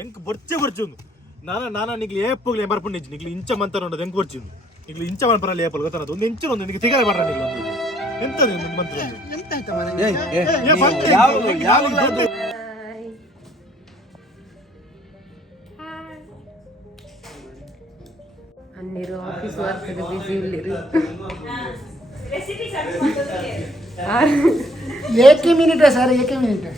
ಎಂಕ್ ಬರ್ಚುಂದು ನಾನ ನಿಗ್ಲಿ ಏಪುಗ್ಲಿ ಬರ್ಪುಂಡು ನಿಗ್ಲಿ ಇಂಚ ಮಂತರ ಉಂಡದು ಎಂಕ್ ಬರ್ಚುಂದು ನಿಗ್ಲಿ ಇಂಚ ಮನ್ಪರಲ್ಲಿ ಏಪಲ್ ಗೊತ್ತಾನದು ಒಂದು ಇಂಚು ಒಂದು ನಿಗ್ಗೆ ತಿಗರೆ ಬರ್ರ ನಿಗ್ಲಿ ಒಂದು ಎಂತದು ಮಂತ್ರ ಅನ್ನಿರು ಆಫೀಸ್ ವರ್ಕ್ ಬಿಸಿ ಇಲ್ಲಿರು एक ही मिनट है सर, एक ही मिनट है.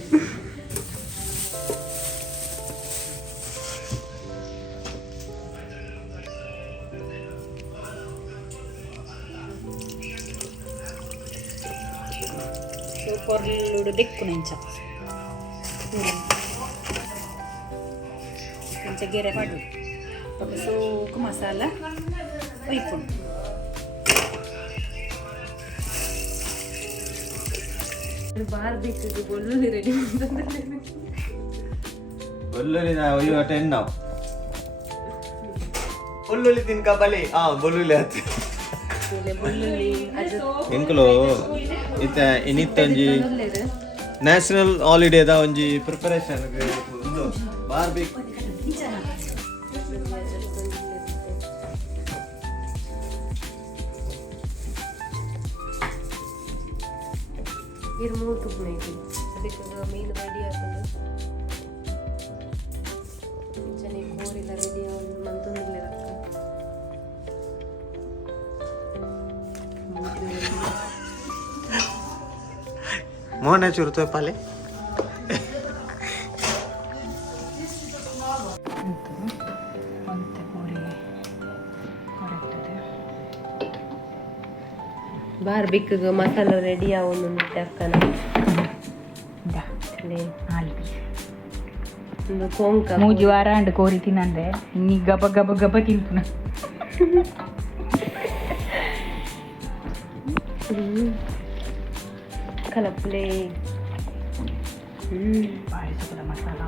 పొర్లుడు దిక్కు నుంచా కొంచెం గిరె పడు ఒక సోకు మసాలా వైపుండు ಬಾರ್ಬಿಕ್ಯೂಗೆ ಬೆಳ್ಳುಳ್ಳಿ ರೆಡಿ ಮಾಡ್ತಾರೆ. ಬೆಳ್ಳುಳ್ಳಿ ನಾವು ಇವತ್ತು ಎಣ್ಣೆ ಬೆಳ್ಳುಳ್ಳಿ ತಿನ್ಕ ಬಲಿ ಬೆಳ್ಳುಳ್ಳಿ ಆಯ್ತು ಬೆಳ್ಳುಳ್ಳಿ ಎಂಕಲು ಇತ್ತ ಇನ್ನಿತ್ತೊಂಜಿ ನ್ಯಾಷನಲ್ ಹಾಲಿಡೇದ ಒಂಜಿ ಪ್ರಿಪರೇಷನ್ ಒಂದು ಬಾರ್ಬಿಕ್ ಮೂರು ತುಪ್ಪ ಐತಿ ಅದಕ್ಕೆ ಮೀನು ರೆಡಿ ಆಗ್ತದೆ ಚೆನ್ನಾಗಿ ಗೋರಿಲ್ಲ ರೆಡಿ ಮಂತೊಂದಿಲ್ಲ ಮೋನೆ ಚೂರು ಪಾಲೆ ಬಾರ್ಬಿಕ್ಗೆ ಮಸಾಲ ರೆಡಿ ಆವೊಂದು ಅಕ್ಕನ ಒಂದು ಕೊಂಕ ಮೂಜಿ ವಾರ ಅಂಡ್ ಕೋರಿ ತಿನ್ನಂದೆ ಇನ್ನಿ ಗಬ ಗಬ ಗಬ ತಿಂತುನ ಕಲಪ್ಲೆ ಪಾಯಸದ ಮಸಾಲ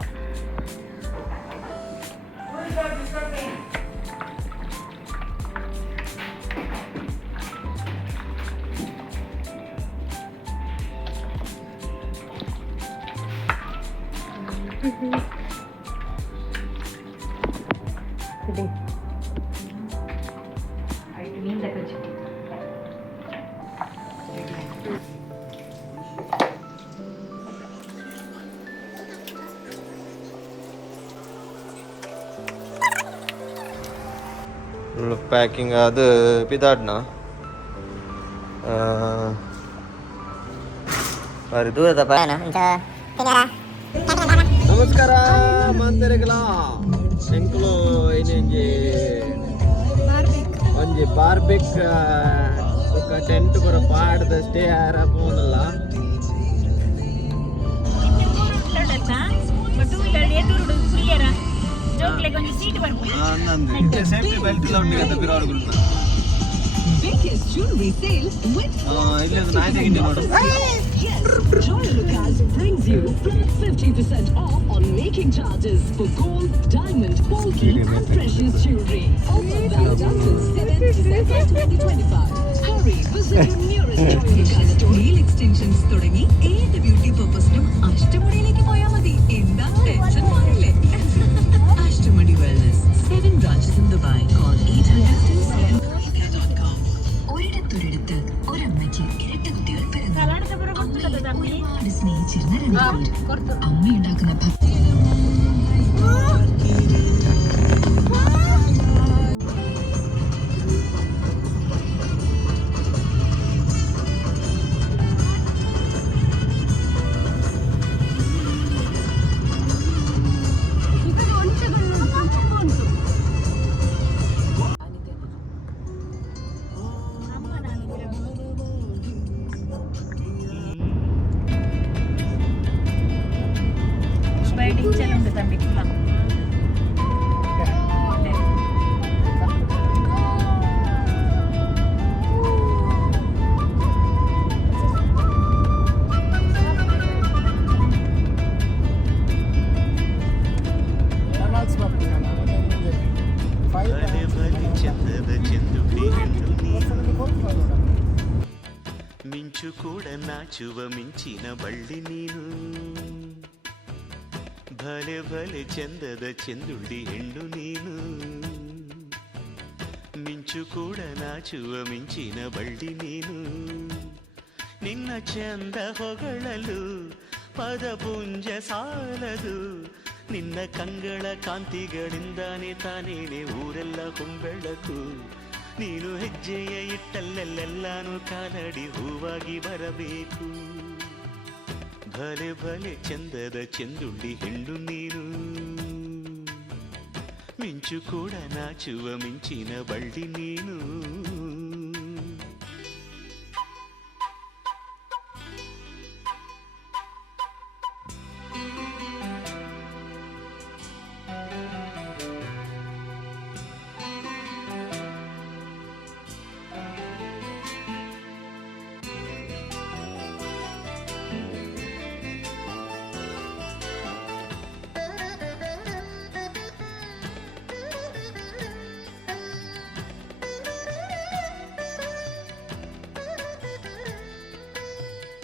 ಪ್ಯಾಕಿಂಗ್ ಅದು ಪಿದಾಡ್ನ ಬಾರಿ ದೂರದ ನಮಸ್ಕಾರ ಮಾಂತರಿಗಳ ಎಂಕ್ಲು ಏನಂಜಿ ಒಂಜಿ ಬಾರ್ಬಿಕ್ ఒక ಟೆಂಟ್ ಬರ ಪಾಡ್ದ ಸ್ಟೇ ಆರ ಪೋನಲ್ಲ ಸೇಫ್ಟಿ ಬೆಲ್ಟ್ ಇಲ್ಲ ಉಂಟು ಅಂತ ಬಿರಾಡುಗಳು ಇಲ್ಲಿ ಒಂದು ನಾಯಿ ತೆಗಿಂಡಿ ನೋಡು Joy Lucas brings you 50% off on making charges for gold, diamond, bulky and precious jewelry. Offer valid until 7th December 2025. Hurry, visit your nearest Joy Lucas store. Nail extensions തുടങ്ങി ഏത് beauty പർപ്പസിനും അഷ്ടമുടിയിലേക്ക് പോയാൽ മതി. എന്താ ടെൻഷൻ മാറില്ലേ? Ashtamudi wellness 7 branches in Dubai. Call 800-27.com. ഒരിടത്തൊരിടത്ത് ഒരമ്മയ്ക്ക് ഇരട്ട കുട്ടികൾ പിറന്നു. ഒരുപാട് സ്നേഹിച്ചിരുന്ന രണ്ടുപേർ അമ്മയുണ്ടാക്കുന്ന ಡಿಂಚಲುಂಡು ತಂಬಿ ಕುಲ ಮಿಂಚು ಕೂಡ ನಾಚುವ ಮಿಂಚಿನ ಬಳ್ಳಿ ನೀನು ಭಲೆ ಭಲೆ ಚಂದದ ಚೆಂದುಳ್ಳಿ ಹೆಣ್ಣು ನೀನು, ಮಿಂಚು ಕೂಡ ನಾಚುವ ಮಿಂಚಿನ ಬಳ್ಳಿ ನೀನು. ನಿನ್ನ ಚಂದ ಹೊಗಳಲು ಪದಪುಂಜ ಸಾಲದು, ನಿನ್ನ ಕಂಗಳ ಕಾಂತಿಗಳಿಂದಾನೆ ತಾನೇನೆ ಊರೆಲ್ಲ ಹೊಂಬೆಳಕು. ನೀನು ಹೆಜ್ಜೆಯ ಇಟ್ಟಲ್ಲೆಲ್ಲೆಲ್ಲಾನು ಕಾಲಡಿ ಹೂವಾಗಿ ಬರಬೇಕು. ಭಲೆ ಭಲೆ ಚಂದದ ಚೆಂದುಳ್ಳಿ ಹೆಣ್ಣು ನೀನು, ಮಿಂಚು ಕೂಡ ನಾಚುವ ಮಿಂಚಿನ ಬಳ್ಳಿ ನೀನು.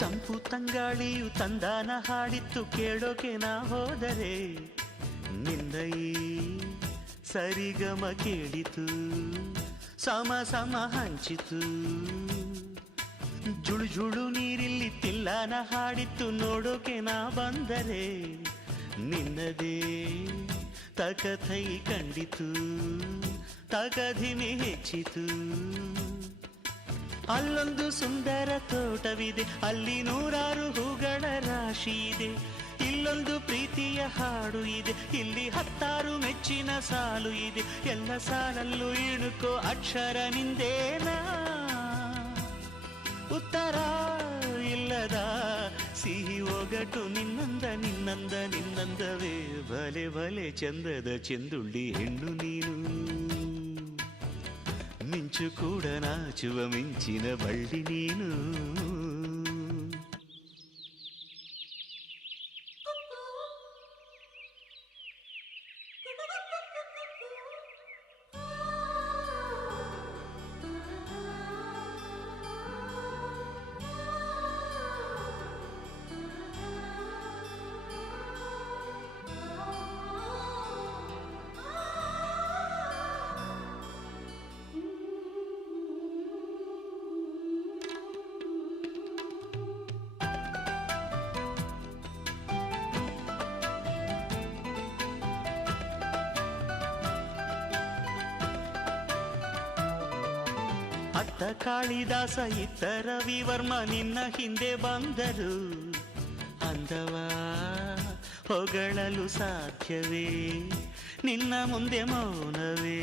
ತಂಪು ತಂಗಾಳಿಯು ತಂದಾನ ಹಾಡಿತ್ತು ಕೇಳೋಕೆ ನಾ ಹೋದರೆ, ನಿನ್ನ ಈ ಸರಿಗಮ ಕೇಳಿತು ಸಮ ಸಮ ಹಂಚಿತು. ಜುಳು ಜುಳು ನೀರಿಲ್ಲಿ ತಿಲ್ಲಾನ ಹಾಡಿತ್ತು ನೋಡೋಕೆ ನಾ ಬಂದರೆ, ನಿನ್ನದೇ ತಕಥೈ ಕಂಡಿತು ತಕಧಿಮೆ ಹೆಚ್ಚಿತು. ಅಲ್ಲೊಂದು ಸುಂದರ ತೋಟವಿದೆ, ಅಲ್ಲಿ ನೂರಾರು ಹೂಗಳ ರಾಶಿ ಇದೆ. ಇಲ್ಲೊಂದು ಪ್ರೀತಿಯ ಹಾಡು ಇದೆ, ಇಲ್ಲಿ 10 ಮೆಚ್ಚಿನ ಸಾಲು ಇದೆ. ಎಲ್ಲ ಸಾಲಲ್ಲೂ ಇಣುಕೋ ಅಕ್ಷರ ನಿಂದೇನಾ, ಉತ್ತರ ಇಲ್ಲದ ಸಿಹಿ ಒಗಟು ನಿನ್ನಂದ ನಿನ್ನಂದ ನಿನ್ನಂದವೇ. ಭಲೆ ಭಲೆ ಚಂದದ ಚೆಂದುಳ್ಳಿ ಹೆಣ್ಣು ನೀನು, ಮಿಂಚು ಕೂಡ ನಾಚುವ ಮಿಂಚಿನ ಬಳ್ಳಿ ನೀನು. ಅತ್ತ ಕಾಳಿದಾಸ ಇತ್ತ ರವಿವರ್ಮ ನಿನ್ನ ಹಿಂದೆ ಬಂದರು, ಅಂದವ ಹೊಗಳಲು ಸಾಧ್ಯವೇ ನಿನ್ನ ಮುಂದೆ ಮೌನವೇ.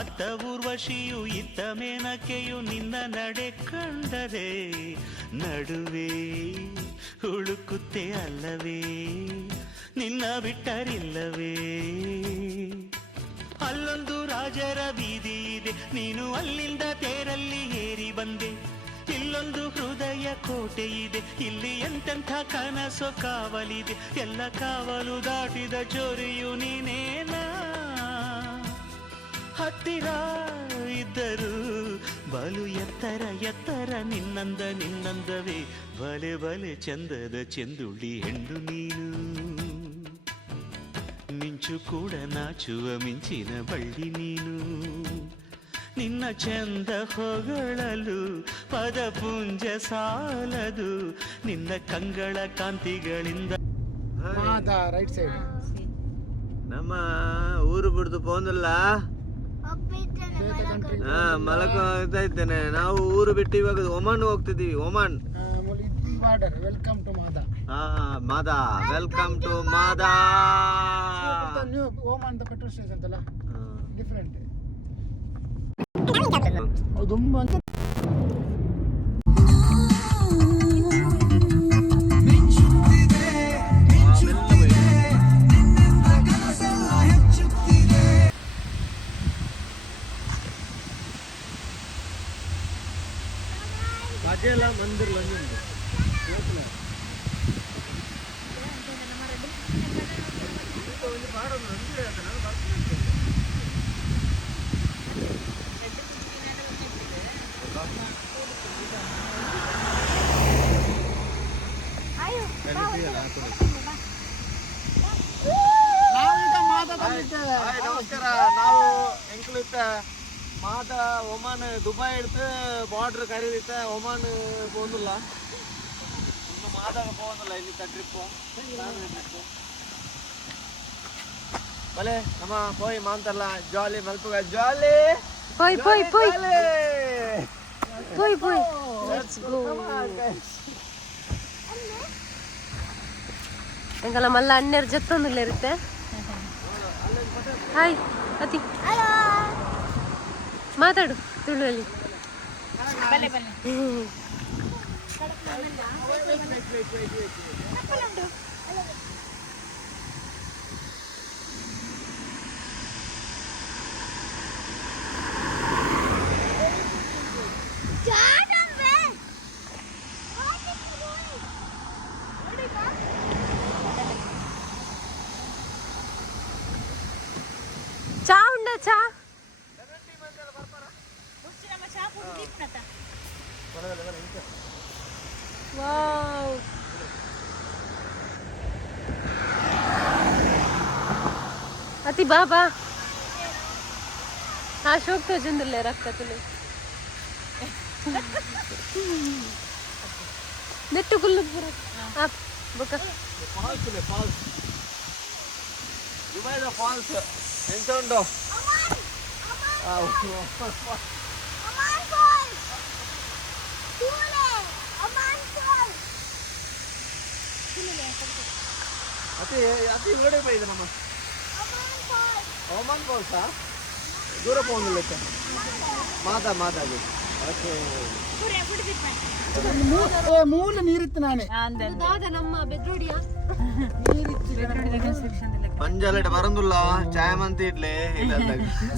ಅತ್ತ ಊರ್ವಶಿಯು ಇತ್ತ ಮೇನಕೆಯು ನಿನ್ನ ನಡೆ ಕಂಡರೆ, ನಡುವೆ ಹುಡುಕುತ್ತೆ ಅಲ್ಲವೇ ನಿನ್ನ ಬಿಟ್ಟರಿಲ್ಲವೇ. ಅಲ್ಲೊಂದು ರಾಜರ ಬೀದಿ ಇದೆ, ನೀನು ಅಲ್ಲಿಂದ ತೇರಲ್ಲಿ ಏರಿ ಬಂದೆ. ಇಲ್ಲೊಂದು ಹೃದಯ ಕೋಟೆ ಇದೆ, ಇಲ್ಲಿ ಎಂತೆಂಥ ಕನಸು ಕಾವಲಿದೆ. ಎಲ್ಲ ಕಾವಲು ದಾಟಿದ ಚೋರಿಯು ನೀನೇನಾ, ಹತ್ತಿರ ಇದ್ದರು ಬಲು ಎತ್ತರ ಎತ್ತರ ನಿನ್ನಂದ ನಿನ್ನಂದವೇ. ಬಲೆ ಬಲೆ ಚಂದದ ಚೆಂದುಳ್ಳಿ ಹೆಣ್ಣು ನೀನು, ಮಿಂಚು ಕೂಡ ನಾಚುವ ಮಿಂಚಿನ ಬಳ್ಳಿ ನೀನು. ನಿನ್ನ ಚಂದ ಹೊಗಳಲು ಪದಪುಂಜ ಸಾಲದು, ನಿನ್ನ ಕಂಗಳ ಕಾಂತಿಗಳಿಂದ. ರೈಟ್ ಸೈಡ್ ನಮ್ಮ ಊರು ಬಿಡ್ದು ಪೋಂದಲ್ಲ ಮಲಕೋತಾ ನಾವು ಊರು ಬಿಟ್ಟು ಇವಾಗ ಒಮಾನ್ ಹೋಗ್ತಿದೀವಿ. Oman border. Welcome to Madha. Madha, welcome to Madha. New Oman petrol station ಅಂತಲ್ಲ, ಡಿಫ್ರೆಂಟ್. ತುಂಬಾ ಮಜೆಲ್ಲ ಮಂದಿರ್ಲ ನಮಸ್ಕಾರ. ನಾವು ಎಂಕ್ಲಿತ್ತ ಮಾತ ಒಮಾನ್ ದುಬೈ ಇಡ್ತು ಬಾರ್ಡರ್ ಕರೀದಿತ್ತ ಒಮಾನ್ ಹೋಗುದಿಲ್ಲ ಇನ್ನು ಮಾದಾಗ ಹೋಗುದಿಲ್ಲ ಇಲ್ಲಿ ಟ್ರಿಪ್ಪು ಬಲೆ ನಮ್ಮ ಪೋಯ್ ಮಾಂತಲ್ಲ ಜಾಲಿ ಮಲ್ಪುಗ ಜಾಲಿ ಪೋಯ್ ಲೆಟ್ಸ್ ಗೋ ಎಂಕಲ್ಲ ಮಲ್ಲ ಅಣ್ಣೆರ್ ಜತ್ತೊಂದುಲ್ಲ ಇರುತ್ತೆ. ಹಾಯ್ ಅತಿ ಮಾತಾಡು ತುಳುವಲ್ಲಿ. ಬಲೆ ಬಲೆ ಚಾ ಉಂಡ ಚಾ ವಾವ್ ಅತಿ ಬಾ ಬಾ ಹಾ ಶೋಕ್ तो जिंदले रखता तुले नेट्टु गुल्लु पूरा आप बका ಫಾಲ್ಸ್ ದುಬೈದ ಫಾಲ್ಸ್ ಎಂತ ಉಂಟು ಅತಿ ಅತಿ ಒಳಗಡೆ ಬೈದ ನಮ್ಮ ಒಮಾನ್ ಫಾಲ್ಸಾ ದೂರ ಹೋಗಿಲ್ಲ ಮಾತಾಡಿ ಓಕೆ ಮೂಲ ನೀರಿತ್ತು ನಾನೇ ದಾದ ನಮ್ಮ ಬೆದ್ರೋಡಿಯಾ ಪಂಜಾಲಟ್ ಬರಂದುಲ್ಲ ಚಾಯಮಂತಿ ಇಡ್ಲೆ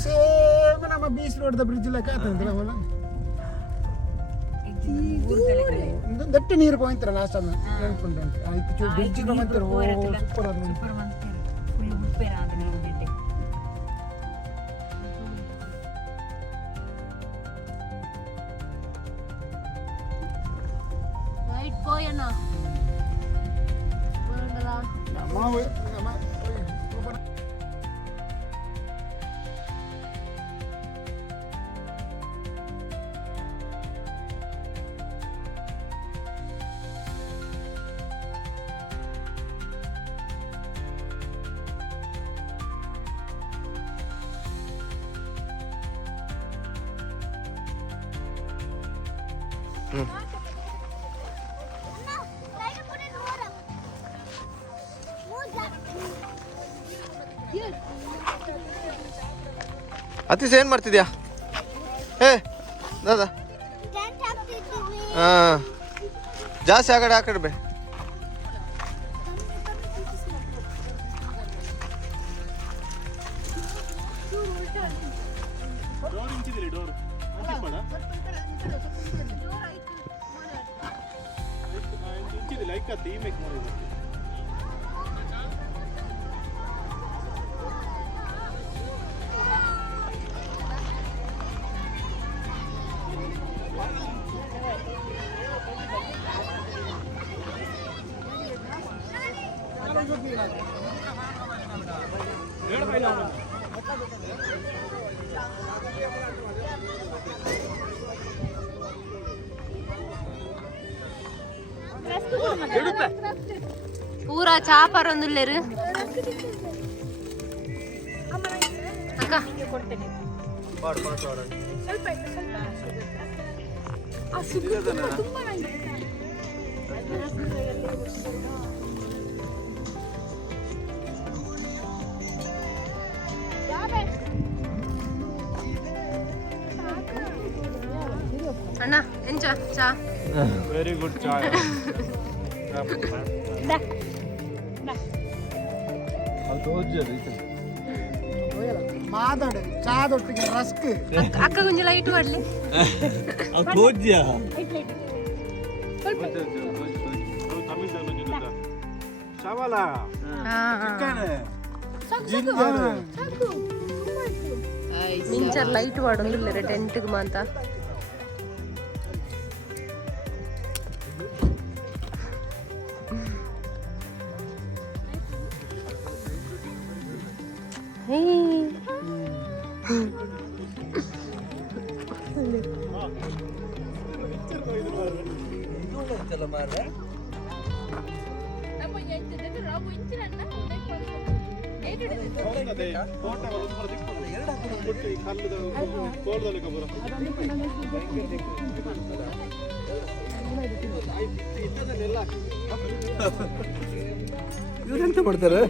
ಸೇಮ್ ನಮ್ಮ ಬೀಚ್ ರೋಡ್ ಬ್ರಿಡ್ಜ್ ಲೆಕ್ಕ ಆತಂದ್ರೆ ದಟ್ಟ ನೀರು ಹೋಯ್ತಾರ ಲಾಸ್ಟ್ ಟೈಮ್ ನೆನ್ಕೊಂಡು ಆಯ್ತು ಬ್ರಿಡ್ಜ್ ಸೂಪರ್ ಅದು ರೈಟ್ పోయన్న ಬರಂದಲ್ಲ ನಮ್ಮ ಅತೀಶ್ ಏನ್ ಮಾಡ್ತಿದ್ಯಾ ಏ ದಾದಾ ಹಾ ಜಾಸ್ತಿ ಆ ಕಡೆ ಬೇ ಡೋರ್ ಇಂಚಿದಿರಿ ಡೋರ್ ಇಂಚಿದಿಲ್ಲ ಐಕತ್ತು ಈ ಮೇಕ್ ಮಾಡಿದ್ರು ಪೂರಾ ಚಾಪರ್ ಒಂದುಲ್ಲೇರು ಅಕ್ಕ ಕೊಡ್ತೇನೆ ಅಣ್ಣ ಎಂಚ ಚಾ ವೆರಿ ಗುಡ್ ಚಾಯ್ ಮಾತಾಡು ಚಾದೊಟ್ಟಿಗೆ ರಸ್ಕ್ ಅಕ್ಕ ಕೊಂಚ ಲೈಟ್ ಮಾಡ್ಲಿ ಶವಾಲ ಮಿಂಚರ್ ಲೈಟ್ ಮಾಡೊಂದಿಲ್ಲ ಟೆಂಟ್ಗೆ ಮಾತ ಹೇ ಇವ್ರೆಂತ ಮಾಡ್ತಾರೆ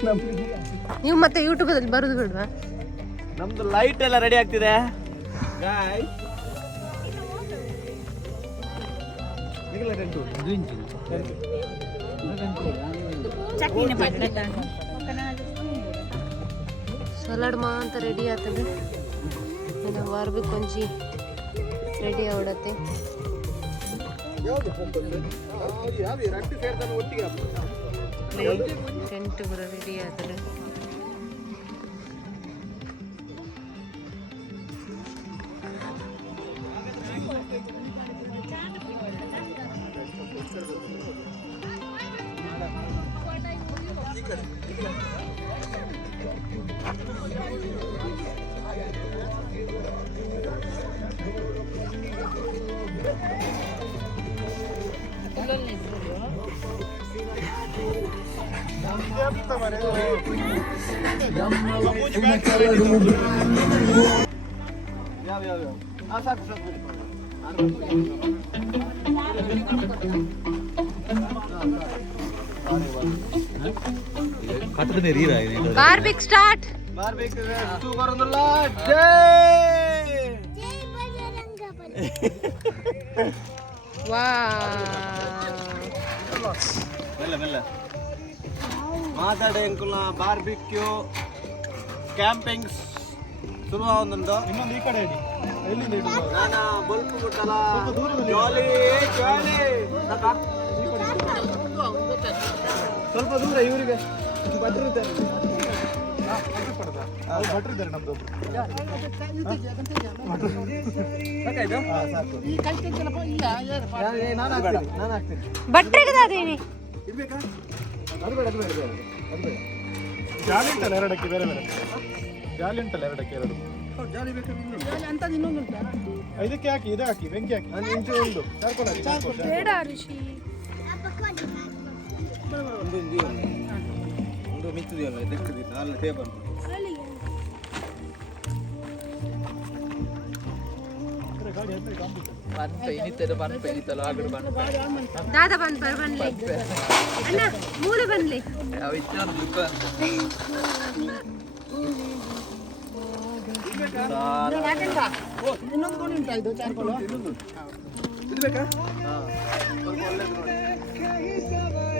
ನೀವು ಮತ್ತೆ ಯೂಟ್ಯೂಬಲ್ಲಿ ಬರುದು ಬಿಡ್ವಾ? ನಮ್ದು ಲೈಟ್ ಎಲ್ಲ ರೆಡಿ ಆಗ್ತಿದೆ ಗಾಯ್ಸ್. ಸಲಾಡ್ ಮಾಂತ ರೆಡಿ ಆಗ್ತದೆ. ಇನ್ನು ಬಾರ್ಬಿ ಕೊಂಚಿ ರೆಡಿ ಆವಡತ್ತೆ. ಟೆಂಟ್ ಪೂರ ರೆಡಿ ಆಗ್ತದೆ. ಬಾರ್ಬಿಕ್ ಸ್ಟಾರ್ಟ್. ಬಾರ್ಬಿಕ್ ಬರೋದಿಲ್ಲ. ಜೈ ಮೆಲ್ಲ ಮೆಲ್ಲ ಮಾತಾಡಿ ಅಂಕುಲ್ನ ಬಾರ್ಬಿಕ್ಯೂ ಕ್ಯಾಂಪಿಂಗ್ಸ್ ಶುರು ಆಗುന്നുണ്ടോ? ಇನ್ನೊಂದು ಈ ಕಡೆ ಇಡಿ. ಎಲ್ಲಿಂದ ಇಡುದು? ನಾನು ಬಲ್ಪ್ ಬಿಟ್ಟಲ್ಲ ಜಾಲಿ ಜಾಲಿ. ಸ್ವಲ್ಪ ದೂರ ಇವರಿಗೆ ಭದ್ರತೆ ಭಟ್ರು ಇದ್ದಾರೆ ನಮ್ದು ಒಬ್ರು. ನಾನು ಹಾಕ್ತೀನಿ ನಾನು ಹಾಕ್ತೀನಿ. ಬಟ್ಟೆಗದೇನಿ ಜಾಲಿ ಉಂಟಲ್ಲ ಎರಡಕ್ಕೆ ಬೇರೆ ಬೇರೆ ಜಾಲಿ ಉಂಟಲ್ಲ ಎರಡಕ್ಕೆ ಎರಡು. ಇದಕ್ಕೆ ಹಾಕಿ ಇದು ಹಾಕಿ ಬೆಂಕಿ ಹಾಕಿ ಇಂಚು ಒಂದು ಚಾರ್ಕೋಲ್ ಹಾಕಿ ಒಂದು ಮಿಕ್ಕಿದೆಯಲ್ಲ ಇದಕ್ಕೆ ನಾಲ್ಕು ಟೇಬಲ್ ದಾದಾ ಬಂದ್ ಬನ್ಲಿ ಅಣ್ಣ ಮೂಲೆ ಬನ್ಲಿ. ಇನ್ನೊಂದು ಗೋಣಿ ಉಂಟಾ ಇದು ಚಾರ್ಕೋಲು? ಇದು ಬೇಕಾ?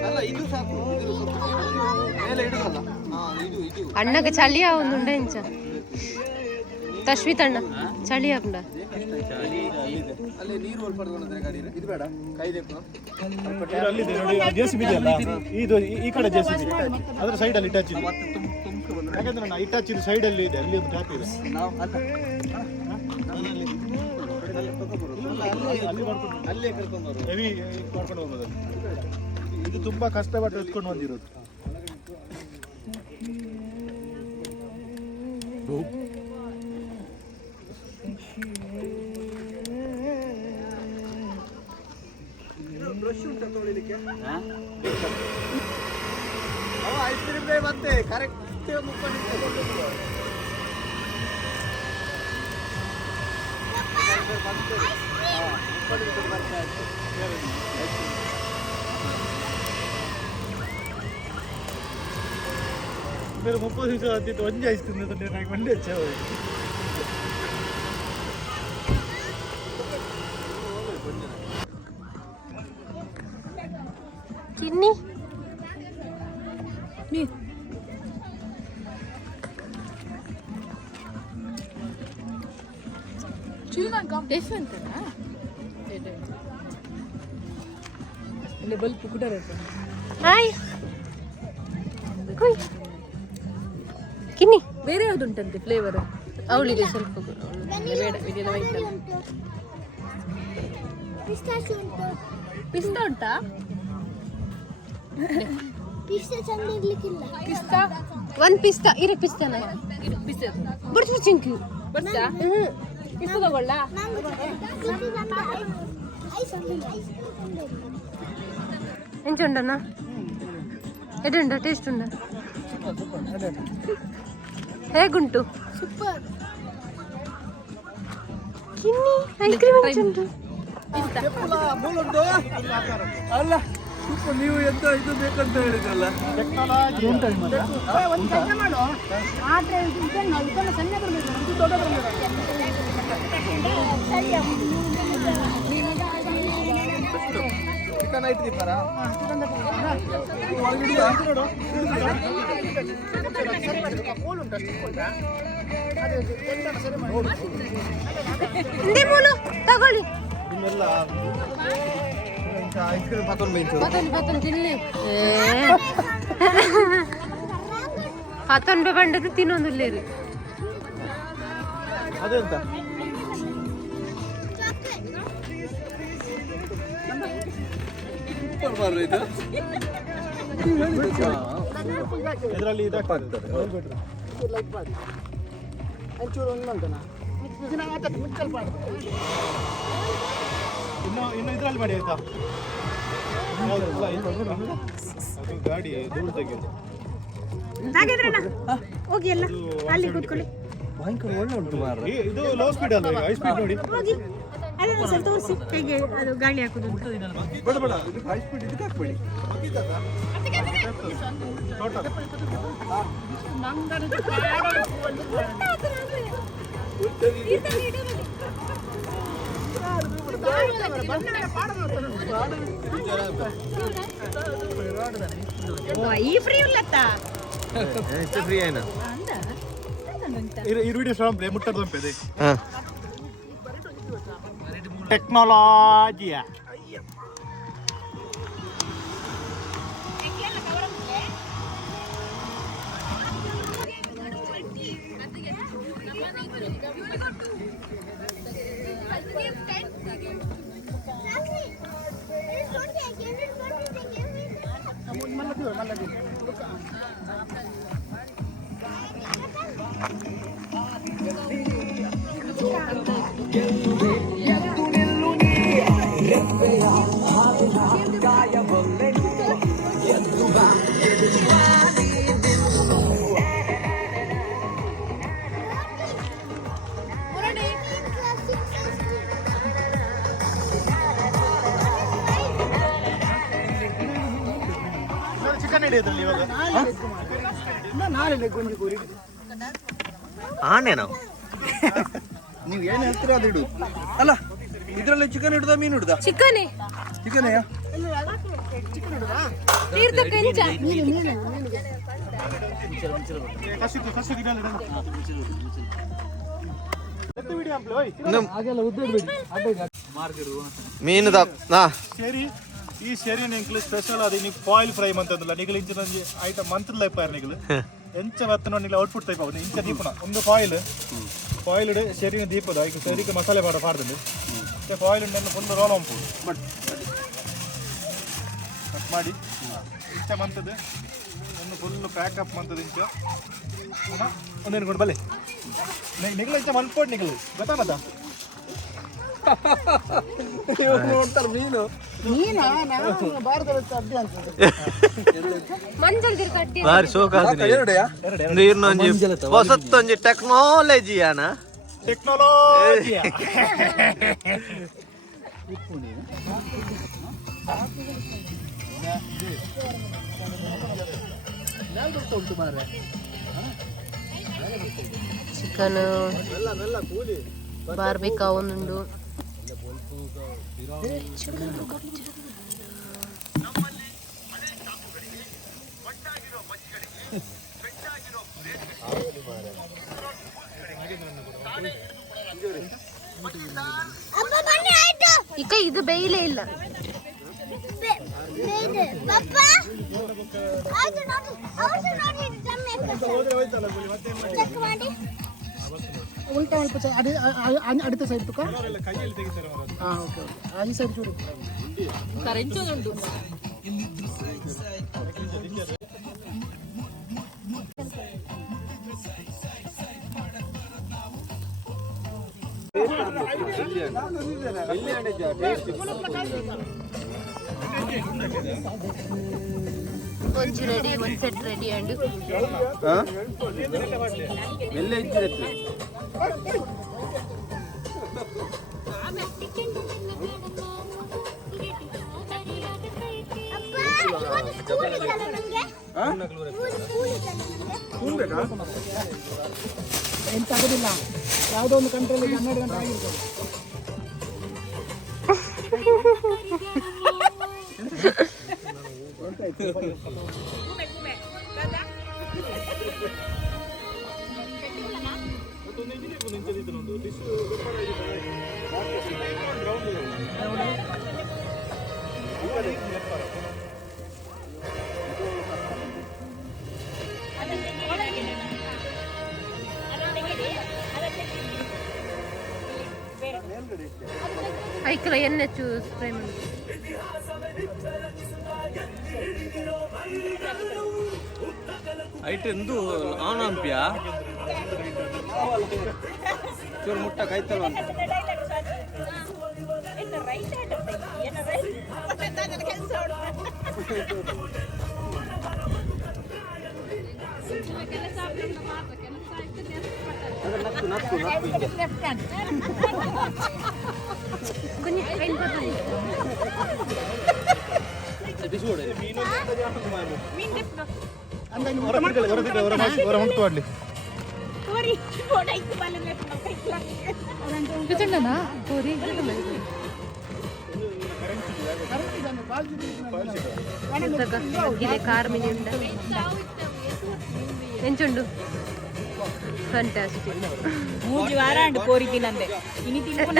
ಅಲ್ಲ ಇದು ಸಾಕು. ಮೇಲೆ ಇಡುದಲ್ಲ. ಇದು ಇದು ಅಣ್ಣಗೆ ಚಳಿ ಆವೊಂದುಂಡ ಇಂಚ ತಶ್ವಿತ್ ಅಣ್ಣ ಚಳಿ ಆಪುಂಡ. ಅಲ್ಲಿ ನೀರು ಹೊಲ್ಪಡ್ಕೊಂಡ್ರೆ ಗಾಡಿ ಇದು ಬೇಡ ಕೈದೇಕು ಅಲ್ಲಿದೆ ನೋಡಿ. JCB ಇದೆಯಲ್ಲ ಇದು ಈ ಕಡೆ JCB ಅದರ ಸೈಡ್ ಅಲ್ಲಿ ಇಟಾಚಿ ಇದೆ. ಯಾಕಂದ್ರೆ ನಾನು ಇಟಾಚಿ ಸೈಡ್ ಅಲ್ಲಿ ಇದೆ, ಅಲ್ಲಿ ಒಂದು ಟ್ಯಾಪ್ ಇದೆ. ಅಲ್ಲೇ ಕರ್ಕೊಂಡು ಬರೋದು. ಹೆವಿ ಮಾಡ್ಕೊಂಡು ಹೋಗೋದು. ಇದು ತುಂಬಾ ಕಷ್ಟಪಟ್ಟು ಎತ್ಕೊಂಡು ಬಂದಿರೋದು. ಬ್ರಷ್ ಉಂಟಾ ತೊಳಿಲಿಕ್ಕೆ? ಐಸ್ ಕ್ರೀಮ್ ಮತ್ತೆ ಕರೆಕ್ಟ್ మీరు 30 నిమిషాలు అతి వంజ ఇస్తుంది నాకు వండి వచ్చావు. కిన్ని ಹಾಯ್ ಕಿನ್ನಿ ಬೇರೆ ಯಾವ್ದುಂಟಂತೆ ಫ್ಲೇವರ್? ಅವಳಿಗೆ ಸ್ವಲ್ಪ ಬೇಡ ಇದೆಲ್ಲ ವೈಟ್ ಪಿಸ್ತಾ ಉಂಟಾ? ಒಂದು ಪಿಸ್ತಾ ಇರ ಪಿಸ್ತಾನ ಬಿಡ್ಸು ಚಿಂಕಿ ಇಷ್ಟು ತಗೊಳ್ಳ ಎಂಚುಂಡನ ಎಡುಂಡ ಟೇಸ್ಟ್ ಉಂಡ ಹೇಗುಂಟು ಕಿನ್ನಿ ಐಸ್ ಕ್ರೀಮ್ ಎಂಚುಂಟು ಅಲ್ಲ ನೀವು ಎಂತ ಇದು ಬೇಕಂತ ಹೇಳಿದ್ರಲ್ಲ ಚಿಕನ್ ಇಟ್ಟಿದ್ದಾರಾ ತಗೊಳ್ಳಿ ನಿಮ್ಮೆಲ್ಲ ಐಸ್ ಕ್ರೀಮ್ ಹಾಕೊಂಡು ಪತನ್ ತಿನ್ಲಿ ಪತನ್ ಬಂಡದು ತಿನ್ನೊಂದಿಲ್ಲೇರಿ ಅದೆಂತ ಇದರಲ್ಲಿ ಇದಾಗ್ತದೆ ಲೈಕ್ ಮಾಡಿ ಒಂಚೂರು ಉಂಟನಾ ಇದನ್ನ ಮಿಕ್ಸಲ್ ಮಾಡಿ ಇನ್ನು ಇದ್ರಲ್ಲಿ ಮಾಡಿ ಆಯ್ತಾ ಅದು ಗಾಡಿ ಧೂಳು ತೆಗೆಯೋದು ಹೋಗಿ ಎಲ್ಲ ಅಲ್ಲಿ ಕೂತ್ಕೊಳ್ಳಿ ಭಯಂಕರ ಒಳ್ಳೆ ಉಂಟು ಮಾರ್ರೆ. ಇದು ಲೋ ಸ್ಪೀಡ್ ಅಲ್ಲ ಹೈ ಸ್ಪೀಡ್ ನೋಡಿ ಹೋಗಿ ಅದನ್ನ ಸ್ವಲ್ಪ ತೋರಿಸಿ ಹೇಗೆ ಅದು ಗಾಳಿ ಹಾಕೋದು ಅಂತ. ಬೇಡ ಬೇಡ ಇದು ಹೈ ಸ್ಪೀಡ್ ಇದಕ್ಕೆ ಹಾಕ್ಬೇಡಿ ಟೋಟಲ್ ಈ ಫ್ರೀ ಉಲ್ಲತ್ತ ಫ್ರೀ ಏನ ಈ ವಿಡಿಯೋ ಸ್ಟಾರ್ಟ್ ಪ್ಲೇ ಮುಟ್ಟದ ಬಂಪೆ ಟೆಕ್ನಾಲಜಿಯಾ ಚಿಕನ್ ಹಿಡಿಯೋದ್ರಲ್ಲಿ ಇವಾಗ ನಾಳೆ ಗೊಂಜಿ ಕೂರಿ ಆನೆ ನಾವು ನೀವು ಏನು ಹೇಳ್ತೀರ ಅದು ಇಡು ಅಲ್ಲ ಇದರಲ್ಲಿ ಚಿಕನ್ ಇಡುದ ಮೀನು ಇಡುದ ಚಿಕನೇ ಚಿಕನೆಯಾ ತೀರ್ಥ ಕೆಂಚ ಮೀನು ಶೇರಿ ಈ ಶೇರಿನ ಎಂಕ್ಲು ಸ್ಪೆಷಲ್ ಅದು ನೀವು ಫಾಯಿಲ್ ಫ್ರೈ ಮಂತಂದಿಲ್ಲ ನಿಗಲು ಇಂಚಿನ ಐಟಮ್ ಮಂತ್ರದ ಲೈಪಾರ ನಿಗಲು ಎಂಚ ಬತ್ತನ ನಿಲ್ಲ ಔಟ್ಪುಟ್ ಟೈಪ್ ಆಗುದು ಇಂಚ ದೀಪನ ಒಂದು ಫಾಯಿಲ್ ಶೇರಿನ ದೀಪದ ಈಗ ಶೇರಿಗೆ ಮಸಾಲೆ ಬಾಡ ಪಾಡ್ದು ಫಾಯಿಲ್ ಉಂಡೆಲ್ಲ ಫುಲ್ ರೋಲ್ ಅಂಪು ಕಟ್ ಮಾಡಿ ಇಂಚ ಮಂತದ್ದು ಒಂದು ಫುಲ್ ಪ್ಯಾಕಪ್ ಮಂತದ್ದು ಇಂಚ ಒಂದೇನು ಕೊಡು ಬಲ್ಲೆ ನಿಗಲು ಇಂಚ ಮನ್ಪೋಡ್ ನಿಗಲು ಗೊತ್ತಾ ಮತ್ತ ನೋಡ್ತಾರೆ ಮೀನು ನೀನಾ ನಾನು ಭಾರತದ ಅಡ್ಡಿ ಅಂತ ಮಂಜಲ್ ಕಟ್ಟಿ ಬಾರಿ ನೀರ್ನೊಂಜಿ ಹೊಸತ್ತೊಂಜಿ ಟೆಕ್ನಾಲಜಿಯಾನ ಟೆಕ್ನಾಲಜಿ ಚಿಕನ್ ಬಾರ್ಬಿಕಾ ಒಂದುಂಡು ಇಕ ಇದು ಬೇಯಲೇ ಇಲ್ಲ ಉಲ್ಟಾ ಸ್ವಲ್ಪ ಅಡಿತ ಸೈಡ್ ತುಕ ಹಾಂ ಓಕೆ ಓಕೆ ಈ ಸೈಡ್ ಚೂರು ಒಂಚು ರೆಡಿ ಒಂದು ಸೆಟ್ ರೆಡಿ ಅಂಡು ಎಲ್ಲೇ ಇದ್ದಿರತ್ತೆ ಎಂತ ಆಗೋದಿಲ್ಲ, ಯಾವುದೋ ಒಂದು ಕಂಟ್ರೋಲ್ 12 ಗಂಟೆ ಆಗಿರ್ಬೋದು. ಐಕಲ ಎಣ್ಣೆ ಸ್ಪ್ರೇ ಮಾಡಿ ಐಟ್ ಎಂದು ಆನ್ ಅಂಪ್ಯಾ ಚೂರು ಮುಟ್ಟ ಕಾಯ್ತಲ್ವ ಅಂತ ನಕ್ಕು ಕುഞ്ഞി ಟ್ರೈನ್ ಬರ್ತದೆ ಹೊರಮಾಡ್ಲಿ ಇದೆ ಕಾರ್ ಮಿನಿ ಉಂಡ ಎಂಚುಂಡು ಫ್ಯಾಂಟಾಸ್ಟಿಕ್ ಮೂಜಿ ವಾರ ಅಂಡು ಕೋರಿ ತಿನ್ನಂದೆ ಇನಿ ತಿನ್ಕೊಂಡ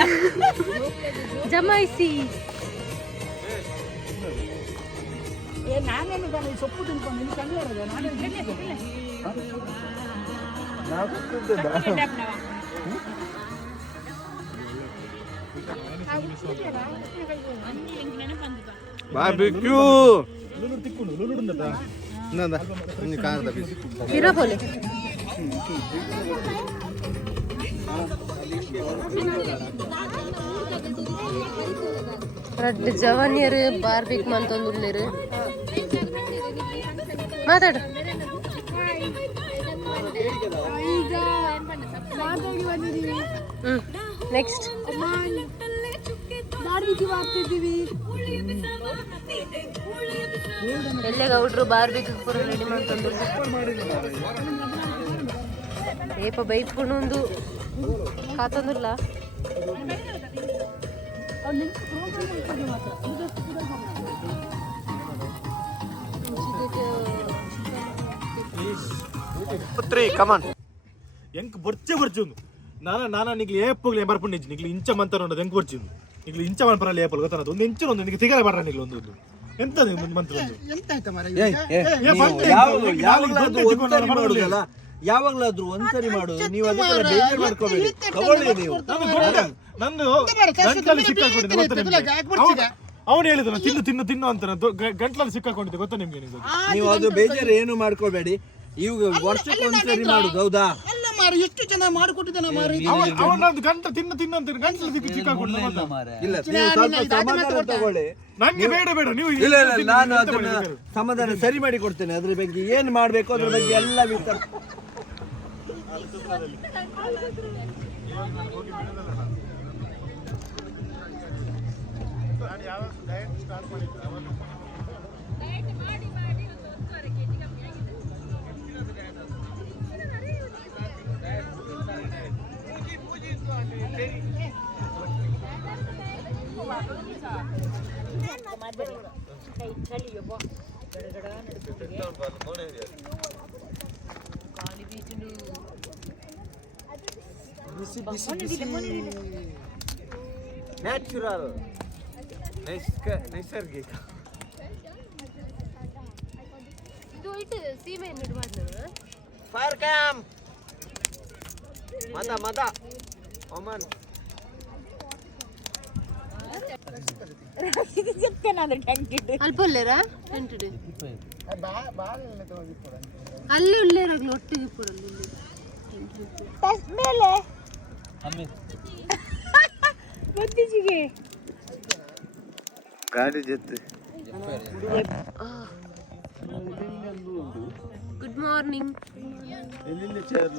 ಜಮಾಯಿಸಿ ನಾನೇನು ಈ ಸೊಪ್ಪು ತಿನ್ಕೊಂಡು ಇಲ್ಲಿ ಕಣ್ಣು ನಾನೇ ಬಾರ್ಬಿಕ್ಯೂ ತಿಕ್ಕೊಂಡು ಲುಲುಡುಂದದ ಇನ್ನೊಂದ ಒಂದು ಕಾರದ ಪೀಸ್ ಇರಬೋಲೆ ರಡ್ಡ್ ಜವಾನಿಯರು ಬಾರ್ಬಿಕ್ ಮಂತೊಂದುಲ್ಲೇರು ಮಾತಾಡು ನೆಕ್ಸ್ಟ್ ಎಲ್ಲೇ ಗೌಡ್ರು ಬಾರ್ಬಿಕ್ ಪೂರ ರೆಡಿ ಮಾಡ್ಕೊಂಡು ಏಪ ಬೈಪುಣು ಒಂದು ಕಾತೊಂದಿಲ್ಲ ಕಮಾನ್ ಎಂಕ್ ಬರ್ಚೆ ಬರ್ಚುಂದು ನಾನ ನಿಗ್ಲಿ ಏಪಗ್ಲಿ ಬರ್ಪುಂಡಿಜ್ಜಿ ನಿಗ್ಲಿ ಇಂಚ ಮಂತರ ನೋಡೋದು ಎಂಕ್ ಬರ್ಚಿಂದು ನಿಗ್ಲಿ ಇಂಚ ಮನ್ಪರಲ್ಲಿ ಏಪಲ್ ಗೊತ್ತಾನದು ಒಂದು ಎಂಚು ಒಂದು ನಿಗ್ಗೆ ತಿಗಲ ಬರ್ರ ನಿಗ್ಲಿ ಒಂದು ಎಂತ ಮಂತ್ರ ಎಂತ ಆಯ್ತಾ ಮರ ಯಾವಾಗ್ಲಾದ್ರೂ ಒಂದ್ಸರಿ ಮಾಡೋದು ನೀವು ಅದಕ್ಕೆ ಬೇಜಾರು ಮಾಡ್ಕೋಬೇಡಿ ತಗೊಳ್ಳಿ ನೀವು ನಂದು ಗಂಟಲಲ್ಲಿ ಸಿಕ್ಕಾಕೊಂಡಿದ್ದೆ ಗೊತ್ತಾ ನಿಮ್ಗೆ ಅವನು ಹೇಳಿದ ತಿನ್ನು ಅಂತ ಗಂಟಲಲ್ಲಿ ಸಿಕ್ಕಾಕೊಂಡಿದ್ದೆ ಗೊತ್ತಾ ನಿಮ್ಗೆ ನೀವು ಅದು ಬೇಜಾರು ಏನು ಮಾಡ್ಕೋಬೇಡಿ ಇವಾಗ ವರ್ಷಕ್ಕೆ ಒಂದ್ಸರಿ ಮಾಡುದು ಹೌದಾ ಅಲ್ಲ ಮಾರಿ ಎಷ್ಟು ಚೆನ್ನಾಗಿ ಮಾಡಿಕೊಟ್ಟಿದ್ದಾನೆ ಮಾರಿ ಅವನೊಂದು ಗಂಟೆ ತಿನ್ನು ಅಂತ ಗಂಟಲಲ್ಲಿ ಸಿಕ್ಕಾಕೊಂಡಿದ್ದೆ ಇಲ್ಲ ನೀವು ಸ್ವಲ್ಪ ಸಮಾಧಾನ ತಗೊಳ್ಳಿ ನಂಗೆ ಬೇಡ ನೀವು ಇಲ್ಲ ನಾನು ಅದನ್ನ ಸಮಾಧಾನ ಸರಿ ಮಾಡಿ ಕೊಡ್ತೇನೆ ಅದ್ರ ಬಗ್ಗೆ ಏನ್ ಮಾಡ್ಬೇಕು ಅದ್ರ ಬಗ್ಗೆ ಎಲ್ಲ ವಿಚಾರ ನ್ಯಾಚುರಲ್ ನೈಸರ್ಗಿಕ ಇದು ಇಟ್ಟು ಸೀಮೆ ನೆಡುವಾಡ್ನ ಫೈರ್ ಕ್ಯಾಂಪ್ ಮದ ಒಮನ್ ಅಲ್ಪ ಉಲ್ಲೇರಾ ಟೆಂಟೆಡ್ ಅಲ್ಲಿ ಉಲ್ಲೇರಾಗ್ಲಿ ಒಟ್ಟಿಗೆ ಪೂರಲ್ಲಿ ಮತ್ತೀಚೆಗೆ ಗಾಡಿ ಜೊತೆ ಗುಡ್ ಮಾರ್ನಿಂಗ್. ಎಲ್ಲಿಂದ ಚೇರ್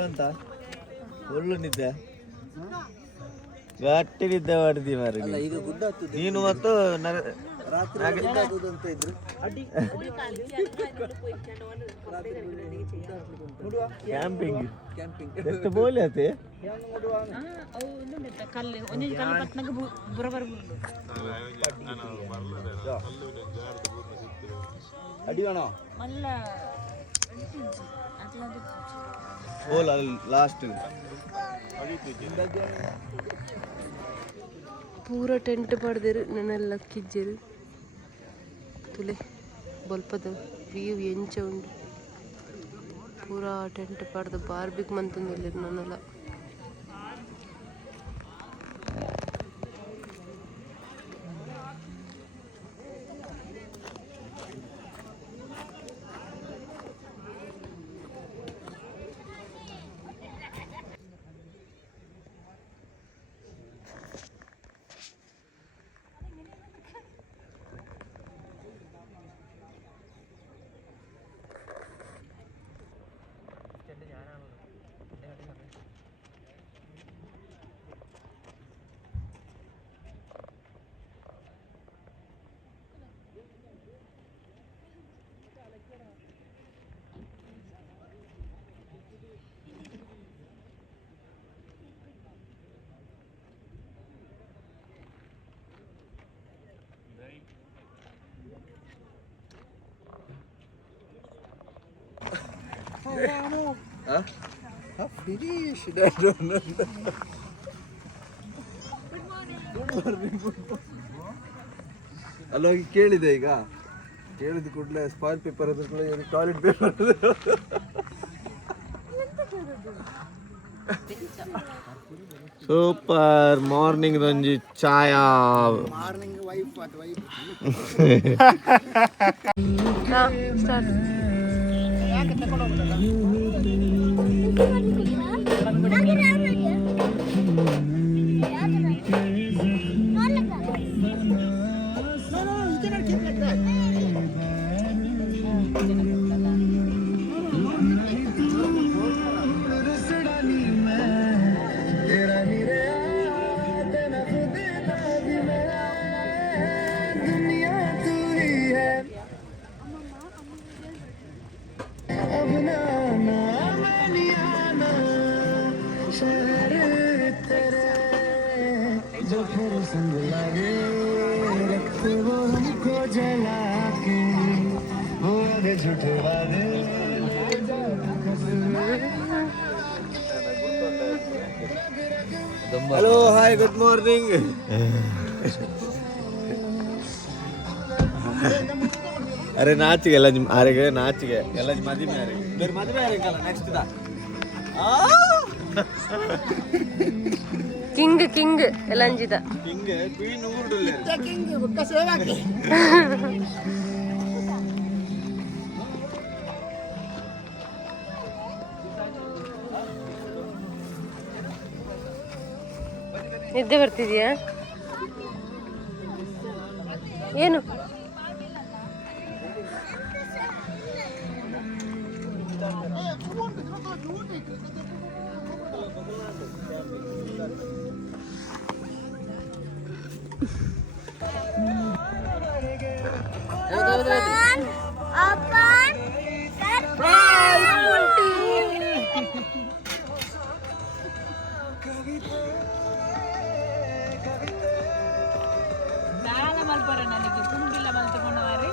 ಅಂತ ಒಳ್ಳೆ ನಿದ್ದೆ ಗಟ್ಟಿ ನಿದ್ದೆ ಮಾಡಿದ್ವಿ ಮಾರಿ ನೀನು ಮತ್ತು ಕ್ಯಾಂಪಿಂಗ್ ಎಷ್ಟು ಬೋಲಿ ಆತೆ ಕಲ್ಲು ಒಂದೊಂದು ಕಲ್ಲು ಪತ್ನಾಗ ಬರೋಬರ್ ಅಡಿಯೋಣ ಮಲ್ಲ ಓಲ್ ಲಾಸ್ಟ್ ಪೂರ ಟೆಂಟ್ ಪಡೆದಿರು ನನ್ನೆಲ್ಲ ಕಿಜ್ಜರು ತುಲೆ ಬಲ್ಪದ ವ್ಯೂ ಎಂಚ ಉಂಡು ಪೂರಾ ಟೆಂಟ್ ಪಡೆದು ಬಾರ್ಬಿಕ್ ಮಂತಂದಿಲ್ಲ ನನ್ನೆಲ್ಲ ಅಲ್ಲೋಗಿ ಕೇಳಿದೆ ಈಗ ಕೇಳಿದ ಕೂಡಲೇ ಸ್ಪಾಲ್ ಪೇಪರ್ ಅದ್ರ ಟಾಯ್ಲೆಟ್ ಪೇಪರ್ ಸೂಪರ್ ಮಾರ್ನಿಂಗ್ ಒಂಜಿ ಚಾಯಾ ಮಾರ್ನಿಂಗ್ ವೈಫ್ ಅದು wife start. Hello hi good morning ಅರೆ ನಾಚಿಗೆ ಎಲ್ಲ ಆರೆಗೆ ನಾಚಿಗೆ ಎಲ್ಲ ಮದುವೆ ಯಾರಿಗೆ ಬೇರೆ ಮದುವೆ ಯಾರಿಗಲ್ಲ ನೆಕ್ಸ್ಟ್ ಕಿಂಗ್ ಕಿಂಗ್ ಎಲ್ಲಂಜಿದ ಹಿಂಗೆ ಕ್ವೀನ್ ಊರ್ಡಲ್ಲ ಕಿಂಗ್ ಬುಕ್ಕ ಸೇವಾಕಿ ನಿದ್ದೆ ಬರ್ತಿದ್ಯಾ ಏನು ಸಾಲ ಮಲ್ಪರ ನನಗೆ ತುಂಬಿಲ್ಲ ಮಲ್ತಕೊಂಡವಾರಿ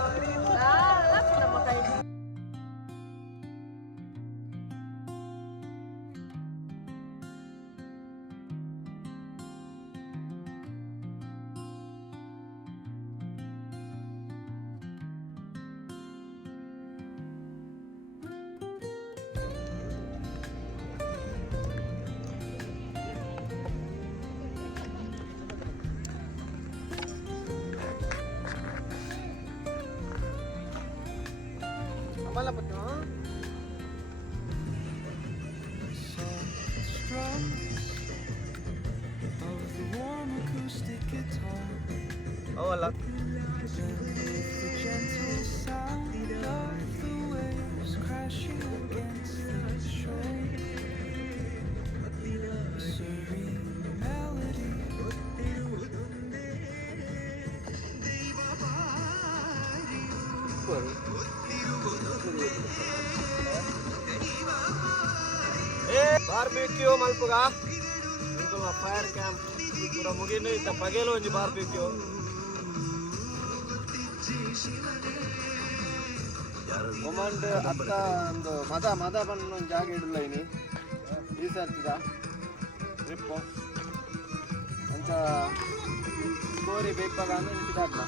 ಅವಲ್ಲ ಬಾರ್ಬಿಕ್ಯೂ ಮಲ್ಪುಗ ಫೈರ್ ಕ್ಯಾಂಪ್ ಪೂರ ಮುಗಿನು ಇತ್ತ ಪಗೇಲು ಒಂಜಿ ಬಾರ್ಬಿಕ್ಯೂ ಒಮಂಡ್ ಅತ್ತ ಒಂದು ಮದ ಬಣ್ಣ ಒಂದು ಜಾಗ ಇಡಲ್ಲ ಇನಿ ಈ ಸರ್ತಿದ ಟ್ರಿಪ್ ಅಂಚ ಸ್ಟೋರಿ ಬೇಕಲ್ಲ ಅಂದ್ರೆ ಇಂತಿದಾಗ್ಲ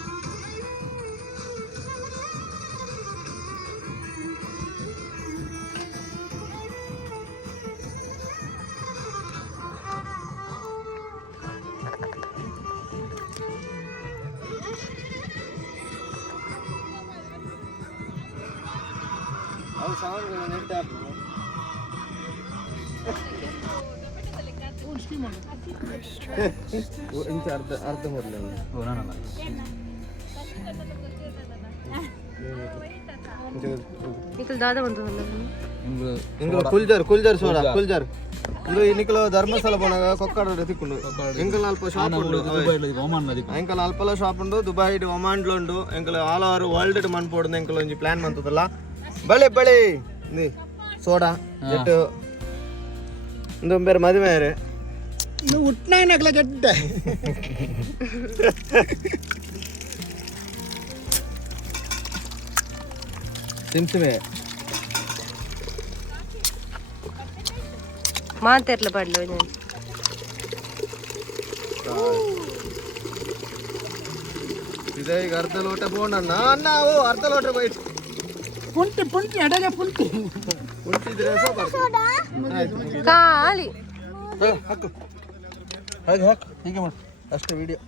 ಅವು ಸಾಮಾನುಗಳನ್ನ ನೆಟ್ಟು ಹಾಕು ಅರ್ಧ ಹೊರಲಿ ನಿಖಿಲ್ ದಾದ ಬಂತು ಕುಲ್ಜರ್ ಸೋಡ ಕುಲ್ಜರ್ ಇಂದು ನಿಖಿಲ್ ಧರ್ಮಸ್ಥಳ ಪೋನಾಗ ಕೊಕ್ಕಾಡ ತಿಕ್ಕೊಂಡು ಎಂಕಲ್ ಅಲ್ಪ ಶಾಪ್ ಉಂಡು ಎಂಕಲ್ ಅಲ್ಪಲ ಶಾಪ್ ಉಂಡು ದುಬೈ ಒಮಾನ್ಲ ಉಂಡು ಎಂಕಲ್ ಆಲ್ ಓವರ್ ವರ್ಲ್ಡ್ ಮನ್ಪೋಡು ಎಂಕಲ್ ಒಂಜಿ ಪ್ಲಾನ್ ಮಂತದಲ್ಲ ಬಳೆ ಬಳೆ ಸೋಡಾ ಜೆಟ್ ಇಂದು ಬೇರೆ ಮದುವೆ ಹುಟ್ನಾಗ್ಲ ಜಡ್ಡ ಸಿಮ್ಸಿಮೆ ಮಾತೆರ್ಲ ಪಡ್ಲು ಇದೇ ಈಗ ಅರ್ಧ ಲೋಟ ಬೋಂಡಣ್ಣ ಅಣ್ಣ ಓ ಅರ್ಧ ಲೋಟ ಬೈಟ್ ಪುಂಟಿ ಅಡಗ ಪುಂಟಿ ಉಂಟಿದ್ರೆ ಖಾಲಿ ಹಾಕು ಹಾಗೆ ಹಾಕು ಹೀಗೆ ಮಾಡು ಅಷ್ಟು ವಿಡಿಯೋ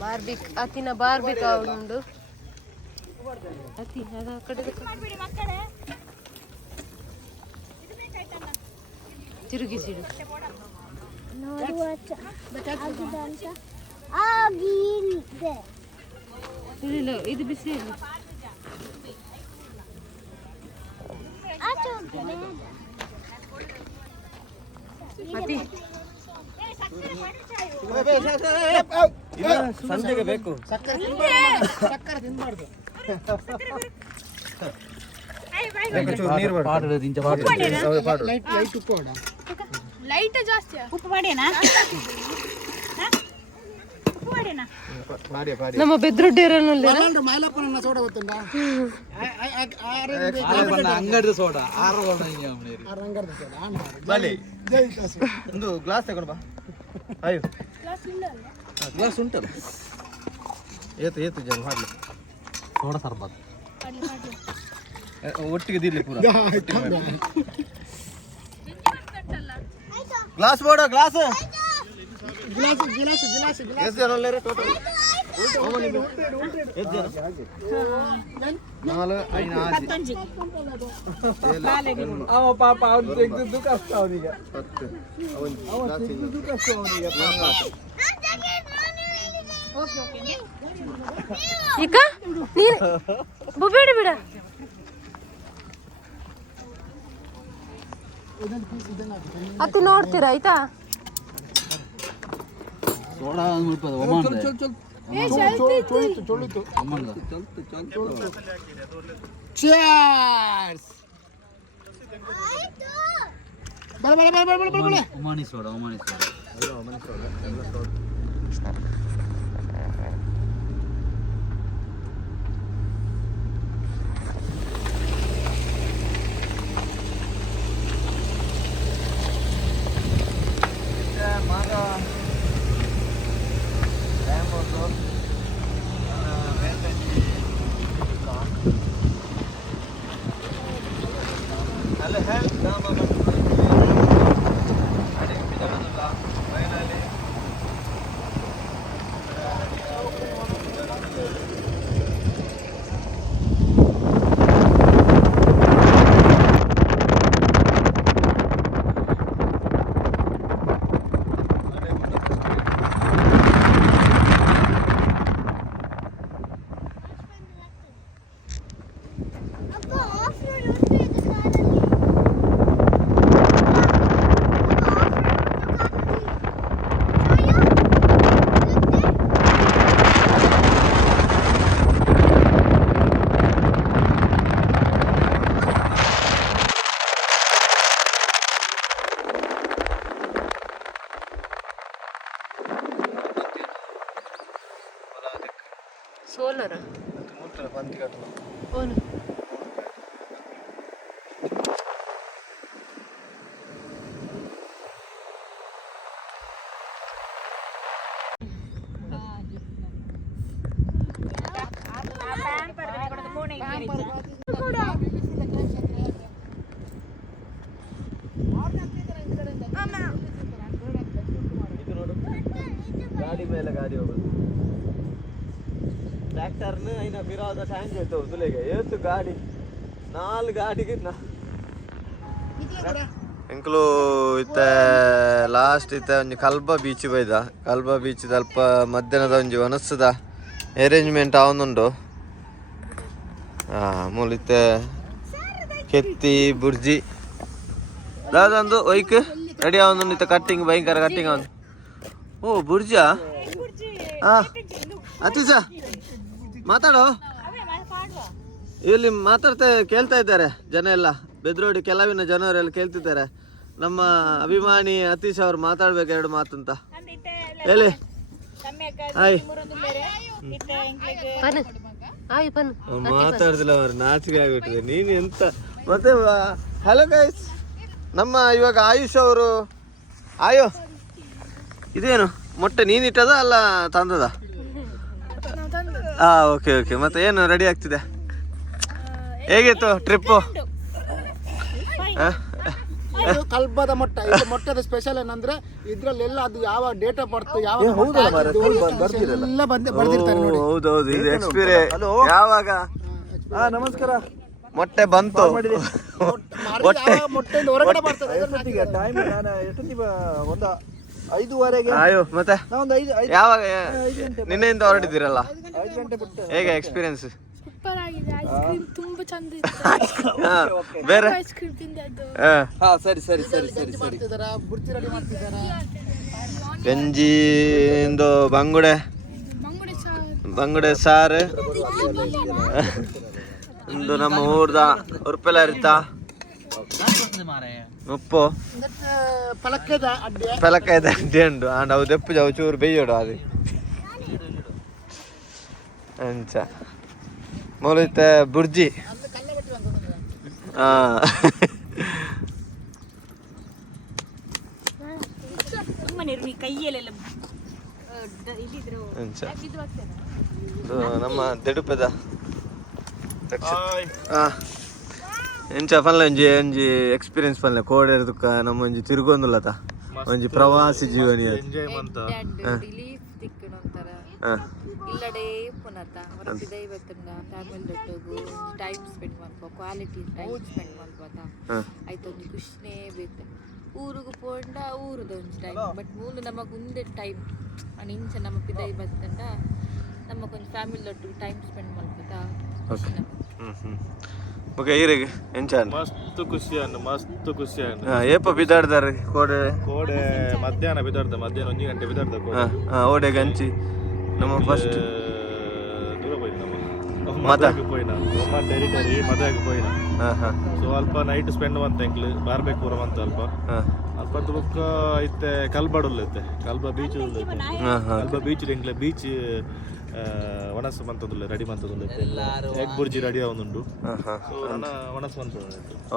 ಬಾರ್ಬಿಕ್ ಅತಿನ ಬಾರ್ಬಿಕ್ ಉಂಡು ಅತಿ ಅದ ಕಡೆ ತಿರುಗಿಸಿಡು ಇಲ್ಲ ಇದು ಬಿಸಿ ಇಲ್ಲ ಅತಿ ಸಂಜೆಗೆ ಬೇಕು ಸಕ್ಕರೆ ತಿನ್ಬಾರ್ದು ಲೈಟ್ ಉಪ್ಪು ಹೊಡ ಲೈಟ್ ಜಾಸ್ತಿ ಉಪ್ಪು ಪಡೇನಾ ಉಪ್ಪು ಪಡೇನಾ ನಮ್ಮ ಬೆದ್ರೊಡ್ಡಿಯರಲ್ಲಿ ಮೈಲಪ್ಪನ ಸೋಡ ಗೊತ್ತುಂಡ ಅಂಗಡಿದ ಸೋಡಾ ಒಂದು ಗ್ಲಾಸ್ ತಗೊಂಡು ಬಾ ಅಯ್ಯೋ ಗ್ಲಾಸ್ ಉಂಟಲ್ಲ ಏತು ಜನ ಮಾಡ್ಲಿ ಸೋಡಾ ಸರ್ಬತ್ ಒಟ್ಟಿಗೆ ದಿರ್ಲಿ ಪೂರ ಗ್ಲಾಸ್ ಬೋಡ ಗ್ಲಾಸ್ ಎಷ್ಟು ಜನ ಟೋಟಲ್ 4 5 ಅವ ಪಾಪ ಅವ್ನು ತೆಗ್ದಿದ್ದು ಕಷ್ಟ ಅವನಿಗೆ 10 ಕಷ್ಟ ಅವನಿಗೆ ಈಗ ನೀನು ಬಿಡ ಬಿಡ ಅತಿ ನೋಡ್ತೀರಾ ಆಯ್ತಾ ಸೋಡಾ ಚೋಳಿತು Cheers! ಬಲ ಒಮಾನಿ ಸೋಡಾ ಸೋಲರ್ ಓನು ಗಾಡಿ ಮೇಲೆ ಗಾಡಿ ಹೋಗೋದು ಟ್ರ್ಯಾಕ್ಟರ್ನ ಐನ ಬಿರೋದ ಟ್ಯಾಂಕ್ ಆಯ್ತು ತುಲೆಗೆ ಏತು ಗಾಡಿ 4 ಗಾಡಿಗೆ ಎಂಕ್ಲು ಇತ್ತ ಲಾಸ್ಟ್ ಇತ್ತ ಒಂಜಿ ಕಲ್ಬ ಬೀಚ್ ಬೈದ ಕಲ್ಬ ಬೀಚ್ ಅಲ್ಪ ಮಧ್ಯಾಹ್ನದ ಒಂಜಿ ಒನಸ್ಸದ ಅರೇಂಜ್ಮೆಂಟ್ ಆವೊಂದುಂಡು ಮೂಲಿತ್ತ ಕೆತ್ತಿ ಬುರ್ಜಿ ದಾದಂದು ಒಯ್ಕ್ ರೆಡಿ ಆವೊಂದುಂಡು ಇತ್ತ ಕಟ್ಟಿಂಗ್ ಭಯಂಕರ ಕಟ್ಟಿಂಗ್ ಆವೊಂದು ಓ ಬುರ್ಜಾ ಅತೀಸ ಮಾತಾಡೋ ಇಲ್ಲಿ ಮಾತಾಡ್ತಾ ಕೇಳ್ತಾ ಇದ್ದಾರೆ ಜನ ಎಲ್ಲ ಬೆದ್ರೋಡಿ ಕೆಲವಿನ ಜನರೆಲ್ಲ ಕೇಳ್ತಿದ್ದಾರೆ ನಮ್ಮ ಅಭಿಮಾನಿ ಅತೀಶ್ ಅವ್ರು ಮಾತಾಡ್ಬೇಕು 2 ಮಾತಂತ ಹೇಳಿ ಹಾಯ್ ಮಾತಾಡ್ದಿಲ್ಲ ಅವ್ರು ನಾಚಿಕೆ ಆಗ್ಬಿಟ್ಟಿದೆ ನೀನು ಎಂತ ಮತ್ತೆ ಹಲೋ ಗೈಸ್ ನಮ್ಮ ಇವಾಗ ಆಯುಷ್ ಅವರು ಆಯೋ ಇದೇನು ಮೊಟ್ಟೆ ನೀನಿಟ್ಟದ ಅಲ್ಲ ತಂದದ ಓಕೆ ಓಕೆ ಮತ್ತೆ ಏನು ರೆಡಿ ಆಗ್ತಿದೆ ಹೇಗಿತ್ತು ಟ್ರಿಪ್ಪು ಕಲ್ಬದ ಮೊಟ್ಟ ಇದು ಮೊಟ್ಟದ ಸ್ಪೆಷಲ್ ಏನಂದ್ರೆ ಇದ್ರಲ್ಲೆಲ್ಲ ಅದು ಯಾವ ಡೇಟ್ ಆಫ್ ಬರ್ತ್ ಯಾವ ಎಲ್ಲ ಬರ್ದಿರ್ತಾರೆ ನೋಡಿ. ಹೌದೌದು ಇದು ಎಕ್ಸ್ಪೀರಿಯನ್ಸ್ ಯಾವಾಗ ನಮಸ್ಕಾರ ಮೊಟ್ಟೆ ಬಂತು ಮೊಟ್ಟೆಯಿಂದ ಹೊರಗಡೆ ಬರ್ತದೆ ಒಂದು 5:30ಗೆ ಅಯ್ಯೋ ಮತ್ತೆ ನಾವೊಂದು 5 ಯಾವಾಗ ನಿನ್ನೆಯಿಂದ ಹೊರಟಿದ್ದೀರಲ್ಲ ಹೇಗೆ ಎಕ್ಸ್ಪೀರಿಯನ್ಸ್ ಸೂಪರ್ ಆಗಿದೆ. ಐಸ್ ಕ್ರೀಮ್ ತುಂಬಾ ಚಂದ ಇತ್ತು. ಬೇರೆ ಐಸ್ ಕ್ರೀಮ್ ತಿಂದದ್ದು. ಸರಿ ಬುರ್ಜಿ ರೆಡಿ ಮಾಡ್ತಿದ್ದಾರಾ ಗಂಜಿ ಇಂದು ಬಂಗುಡೆ ಸಾರು ಒಂದು ನಮ್ಮ ಊರ್ದ ಉರ್ಪೆಲ ಇರ್ತಾ ಉಪ್ಪು ಪಲಕ್ಕದ ಅಡ್ಡಿ ಉಂಡು ಆಂಡ ಅವು ದೆಪ್ಪು ಜಾವು ಚೂರು ಬೇಯೋಡು ಅದು ಅಂಚ ಮೂಲತ ಬುರ್ಜಿ ಅಂಚ ನಮ್ಮ ತೆಡುಪದ ಎಂಚ ಪನ್ಲೆ ಒಂಜಿ ಎಕ್ಸ್ಪೀರಿಯನ್ಸ್ ಪನ್ಲೆ ಕೋಡೆರ್ದುಕ್ಕ ನಮ್ಮ ಒಂಜಿ ತಿರುಗೊಂದುಲ್ಲತ ಒಂಜಿ ಪ್ರವಾಸಿ ಜೀವನಿ ಇಲ್ಲಡೆ ಪುನತ ಹೊರಗೆ ದೈವತ್ತಂಗ ಫ್ಯಾಮಿಲಿ ದೊಟ್ಟಗು ಟೈಮ್ ಸ್ಪೆಂಡ್ ಮಾಡ್ಕೊ ಕ್ವಾಲಿಟಿ ಟೈಮ್ ಸ್ಪೆಂಡ್ ಮಾಡ್ಕೋತ ಆಯ್ತು ಒಂದು ಖುಷಿನೇ ಬೇಕು ಊರಿಗೆ ಪೋಂಡ ಊರದ ಒಂದು ಟೈಮ್ ಬಟ್ ಮೂಲು ನಮಗೆ ಒಂದೇ ಟೈಮ್ ಅಂಡ್ ಇಂಚ ನಮ್ಮ ಪಿದೈ ಬತ್ತಂಡ ನಮಗೊಂದು ಫ್ಯಾಮಿಲಿ ದೊಟ್ಟು ಟೈಮ್ ಸ್ಪೆಂಡ್ ಮಾಡ್ಕೋತಾ ಓಕೆ ಈರಿಗೆ ಎಂಚಾನ್ ಮಸ್ತ್ ಖುಷಿ ಏಪ ಬಿದಾಡ್ದಾರೆ ಕೋಡೆ ಮಧ್ಯಾಹ್ನ ಬಿದಾಡ್ದ ಮಧ್ಯಾಹ್ನ 1 ಗಂಟೆ ಬಿದಾಡ್ದ ಓಡೆ ಗಂಚಿ ನಮ್ಮ ಫಸ್ಟ್ ದೂರ ಹೋಯ್ತು ನಮ್ಮ ಮದಗೆ ಹೋಯ್ನ ಒಮ್ಮನ್ ಟೆರಿಟರಿ ಮದಗೆ ಹೋಯ್ನ ಸೊ ಅಲ್ಪ ನೈಟ್ ಸ್ಪೆಂಡ್ ಮಂತ ಎಂಕ್ಲು ಬಾರ್ಬೇಕು ಪೂರ ಮಂತ ಅಲ್ಪ ತುಳುಕ ಐತೆ ಕಲ್ಬಾಡುಲ್ಲ ಐತೆ ಕಲ್ಬ ಬೀಚ್ ಕಲ್ಬ ಬೀಚ್ ಎಂಕ್ಲೆ ಬೀಚ್ ಒಣಸು ಮಂತದುಲ್ಲ ರೆಡಿ ಮಂತದುಲ್ಲ ಎಗ್ ಬುರ್ಜಿ ರೆಡಿ ಆವೊಂದುಂಡು ಸೊ ನನ್ನ ಒಣಸು ಮಂತದ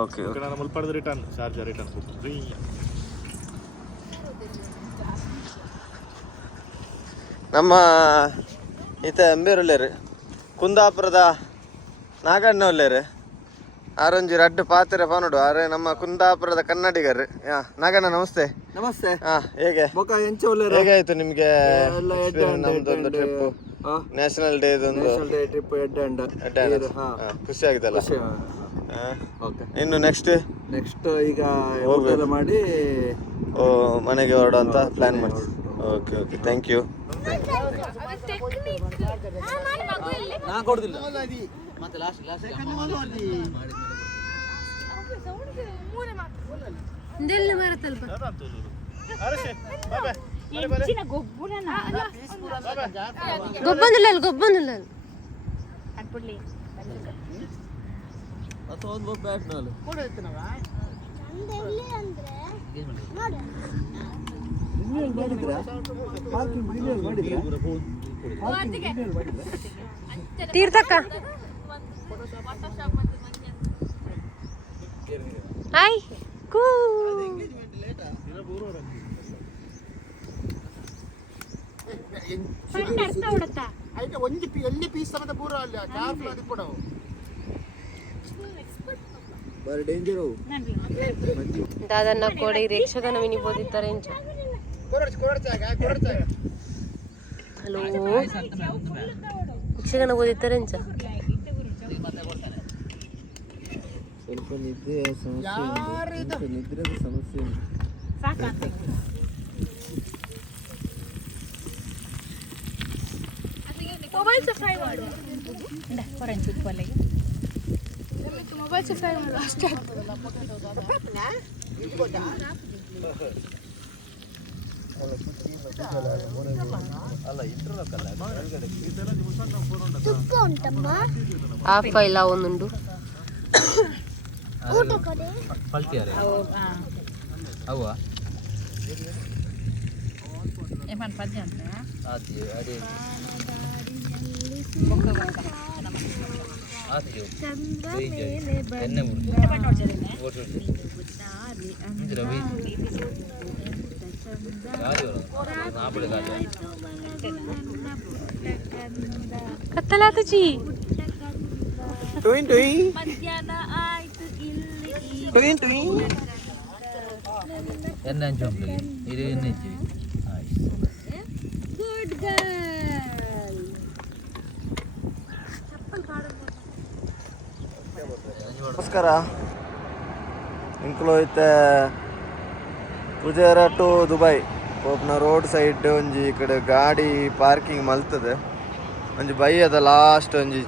ಓಕೆ ನಾನು ಮುಲ್ಪಾಡದ ರಿಟರ್ನ್ ಶಾರ್ಜಾ ರಿಟರ್ನ್ ಫ್ರೀ ನಮ್ಮ ಈತ ಎಂಬೇರುಳ್ಳೇರು ಕುಂದಾಪುರದ ನಾಗಣ್ಣ ಒಳ್ಳೆರು ಆರೊಂಜಿ ರಡ್ಡು ಪಾತ್ರೆ ಪಾನೋಡು ಆರೆ ನಮ್ಮ ಕುಂದಾಪುರದ ಕನ್ನಡಿಗರು ನಾಗಣ್ಣ ನಮಸ್ತೆ ನಮಸ್ತೆ ಹೇಗೆ ಎಂಚ ಒಳ್ಳೆ ಹೇಗಾಯ್ತು ನಿಮ್ಗೆ ನಮ್ದೊಂದು ಟ್ರಿಪ್ ನ್ಯಾಷನಲ್ ಡೇ ಟ್ರಿಪ್ ಖುಷಿ ಆಗಿದಲ್ಲ ಇನ್ನು ನೆಕ್ಸ್ಟ್ ಈಗ ಊಟ ಮಾಡಿ ಮನೆಗೆ ಹೊರಡುವಂತ ಪ್ಲಾನ್ ಮಾಡ್ತೀವಿ ಓಕೆ ಓಕೆ ಥ್ಯಾಂಕ್ ಯು ನಾನು ಕೊಡುದಿಲ್ಲ ಇದೆಲ್ಲ ಬರುತ್ತಲ್ಪ ಗೊಬ್ಬಂದಿಲ್ಲ ಗೊಬ್ಬಂದಿಲ್ಲ ಅಥವಾ ಒಂದು ಬ್ಯಾಟ್ ನಾಲು ಮಾಡಿದ್ರಾ ಪಾರ್ಕಿಂಗ್ ಮಾಡಿದ್ರಾ ತೀರ್ಥಕ್ಕ ಹಾಯ್ ಕೂ అయితే ಒಂಜಿ ಎಲ್ಲಿ ಪೀಸ್ ಸಮದ ಪೂರ ಅಲ್ಲ ಕೇರ್ಫುಲ್ ಆಗಿ ಕೊಡವು ಬಾರಿ ಡೇಂಜರ್ ಅವು ದಾದನ್ನ ಕೂಡ ಈ ಯಕ್ಷಗಾನ ವಿನಿಬೋದಿತ್ತಾರೆ ಇಂಚ ಹಲೋ ಯಕ್ಷಗಾನ ಓದಿತ್ತಾರೆ ಇಂಚ ಸ್ವಲ್ಪ ನಿದ್ರೆಯ ಸಮಸ್ಯೆ ನಿದ್ರೆದ ಸಮಸ್ಯೆ ಮೊಬೈಲ್ ಫ್ರೈ ಮಾಡು ಮೊಬೈಲ್ ಫ್ರೈ ಮಾಡು ಅಷ್ಟೇ ಆಫ್ ಇಲ್ಲ ಒಂದುಂಡು ಕತ್ತಲಾತಚಿ ಟುಯಿನ್ ಟುಯಿ ಮಧ್ಯಾಹ್ನ ಆಯ್ತು ಇಲ್ಲಿ ಟುಯಿನ್ ಟುಯಿ ಗುಡ್ ಗರ್ಲ್ ನಮಸ್ಕಾರ ಇಂಕ್ಲು ಐತೆ ಪುಜೇರ ಟು ದುಬೈ ಪೋಪ್ನ ರೋಡ್ ಸೈಡ್ ಒಂಜಿ ಈ ಕಡೆ ಗಾಡಿ ಪಾರ್ಕಿಂಗ್ ಮಲ್ತದೆ ಒಂಜಿ ಬೈ ಅದ ಲಾಸ್ಟ್ ಒಂಜಿ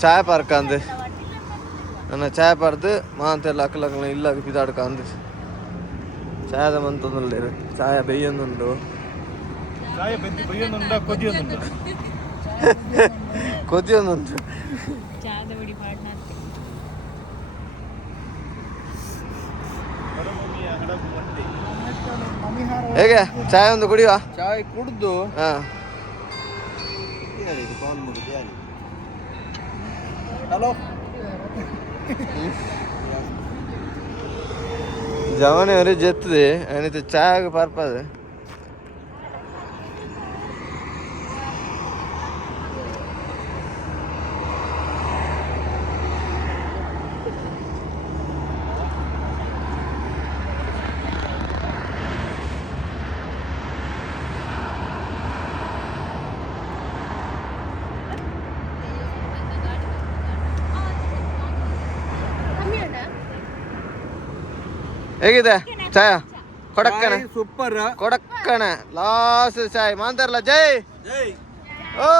ಚಾಯ್ ಪಾರ್ಕ್ ಅಂದು ನನ್ನ ಚಾಯ್ ಪಾರ್ದು ಮಾಂತೆಲ್ಲ ಅಕ್ಕಲಕ್ಕಲ ಇಲ್ಲ ಪಿದಾಡ್ಕ ಅಂದು ಚಾಯದ ಮಂತೊಂದುಲ್ಲೇರು ಚಾಯ ಬೆಯ್ಯೊಂದುಂಡು ಚಾಯ ಬೆಂದಿ ಬೈಯೊಂದುಂಡ ಕೊದಿಯೊಂದುಂಡ ಕೊದಿಯೊಂದುಂಟು ಹೇಗೆ ಚಾಯ್ ಒಂದು ಕುಡಿಯುವ ಚಾಯ್ ಕುಡ್ದು ಹಾ ಹಲೋ ಜವನೆ ಅವರೇ ಜೆತ್ತದೆ ಅನಿತ ಚಾಯ್ ಪಾರ್ಪದೆ ಹೇಗಿದೆ ಚಾಯ ಕೊಡಕ್ಕಣ ಸೂಪರ್ ಕೊಡಕ್ಕಣ ಲಾಸ್ಟ್ ಚಾಯ್ ಮಾಂತಾರಲ್ಲ ಜೈ ಜೈ ಓ